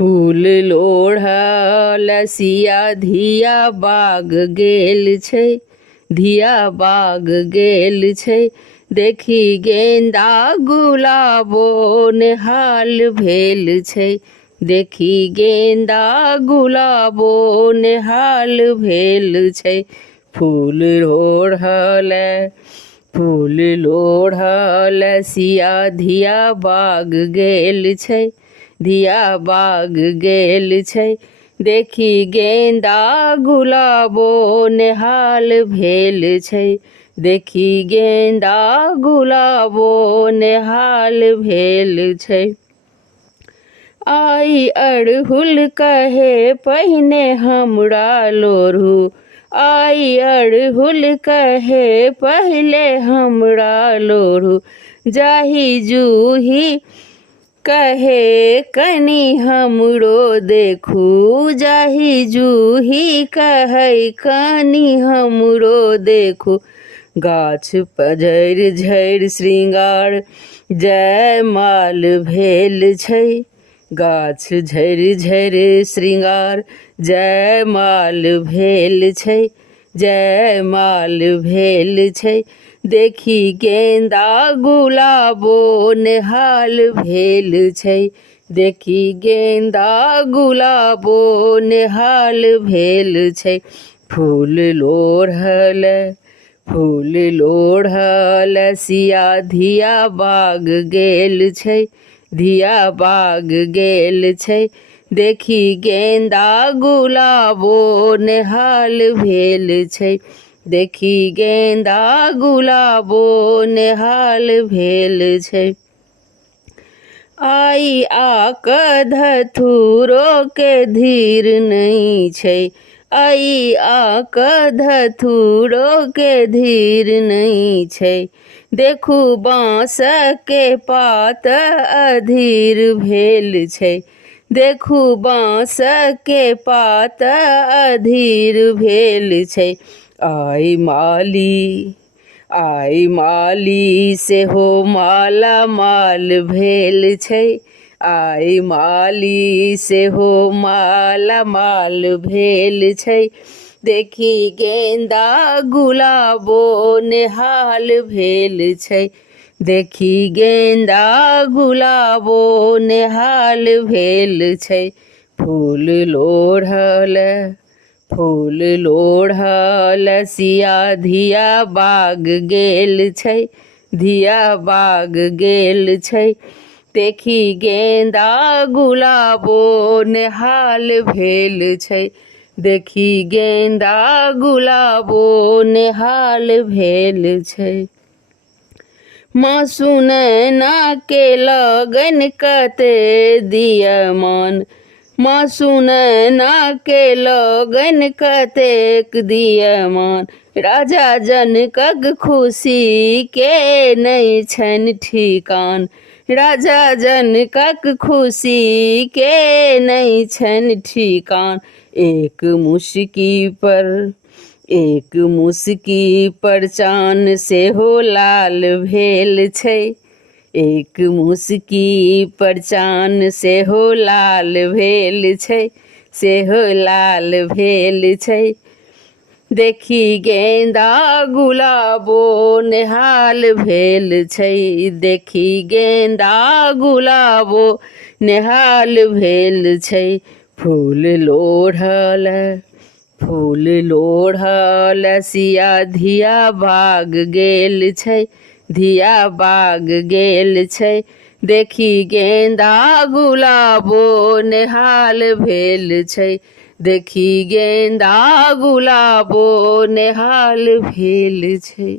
फूल लोढ़ल सिया धिया बाग गेल छै, धिया बाग गेल छै। देखी गेंदा गुलाबो नेहाल भेल छै, देखी गेंदा गुलाबो नेहाल भेल छै। फूल लोढ़ल, फूल लोढ़ल सिया धिया बाग गेल छै, धिया बाग गेल छै। देखी गेंदा गुलाबो नेहाल भेल छै, देखी गेंदा गुलाबो नेहाल भेल छै। आई अड़हुल कहे पहिने हमरा लोढ़ू, आई अड़हुल कहे पहले हमरा लोढ़ू। जाहि जूही कहे कनी हमरो देखू, जाहि जूही कहे कनी हमरो देखू। गाछ पझैर झैर श्रृंगार जयमाल भेल छै, गाछ झैर झैर श्रृंगार जयमाल भेल छै, जयमाल भेल छै। देखी गेंदा गुलाबो नेहाल भेल छै, देखी गेंदा गुलाबो नेहाल भेल छै। फूल लोढ़ल, फूल लोढ़ल सिया धिया बाग गेल छै, धिया बाग गेल छै। देखी गेंदा गुलाबो नेहाल भेल छै, देखी गेंदा गुलाबो नेहाल भेल छै। आई आक धथुरो के धीर नहीं छै, आई आक धथुरो के धीर नहीं छै। देखू बाँस के पात अधीर भेल छै, देखू बाँस के पात अधीर भेल छै। आई माली, आई माली सेहो माला माल भेल छै, आई माली सेहो माला माल भेल छै। देखी गेंदा गुलाबो नेहाल भेल छै, देखी गेंदा गुलाबो नेहाल भेल छै। फूल लोढ़ल, फूल लोढ़ल सिया धिया बाग गेल छै, धिया बाग गेल छै। देखी गेंदा गुलाबो नेहाल भेल छै, देखी गेंदा गुलाबो नेहाल भेल छै। माँ सुनैना के लगन कते दियमान, माँ सुनैना के लगन कतेक दियमान। राजा जनकक खुशी के नहीं छनि ठिकान, राजा जनकक खुशी के नहीं छनि ठिकान। एक मुश्की पर, एक मुश्की पर चान सेहो लाल भेल छै, एक मुश्की पर चान सेहो लाल भेल छै, सेहो लाल भेल छै। देखी गेंदा गुलाबो नेहाल भेल छै, देखी गेंदा गुलाबो नेहाल भेल छै। फूल लोढ़ल, फूल लोढ़ल सिया धिया बाग गेल छै, धिया बाग गेल छै। देखी गेंदा गुलाबो नेहाल भेल छै, देखी गेंदा गुलाबो नेहाल भेल छै।